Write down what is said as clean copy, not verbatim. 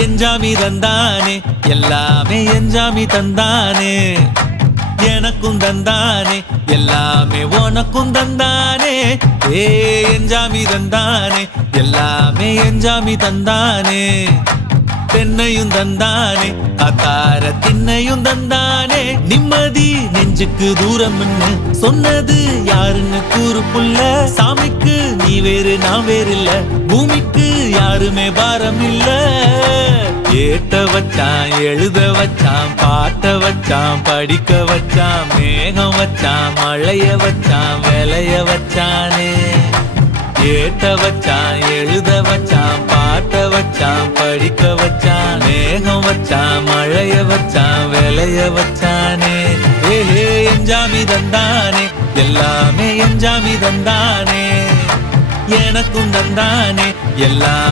எஞ்சாமி தந்தானே எல்லாமே எஞ்சாமி தந்தானே எனக்கும் தந்தானே எல்லாமே உனக்கும் தந்தானே ஏ எஞ்சாமி தந்தானே எல்லாமே எஞ்சாமி தந்தானே தென்னையும் தந்தானே காத்தார திண்ணையும் தந்தானே நிம்மதி நெஞ்சுக்கு தூரம்னு சொன்னது யாருன்னு கூறு புள்ள சாமிக்கு நீ வேறு நான் வேறு இல்ல பூமிக்கு யாருமே பாரம் இல்ல ஏத்த வச்சான் எழுத வச்சான் பாட்ட வச்சான் படிக்க வச்சான் மேகம் வச்சான் மழைய வச்சான் விளைய வச்சானே ஏத்த வச்சான் எழுத வச்சான் பாட்ட வச்சான் படிக்க வச்சான் மேகம் வச்சான் மழைய வச்சான் விளைய வச்சானே ஏஹே எஞ்சாமி தந்தானே எல்லாமே எஞ்சாமி தந்தானே எனக்கும் தந்தானே எல்லாம்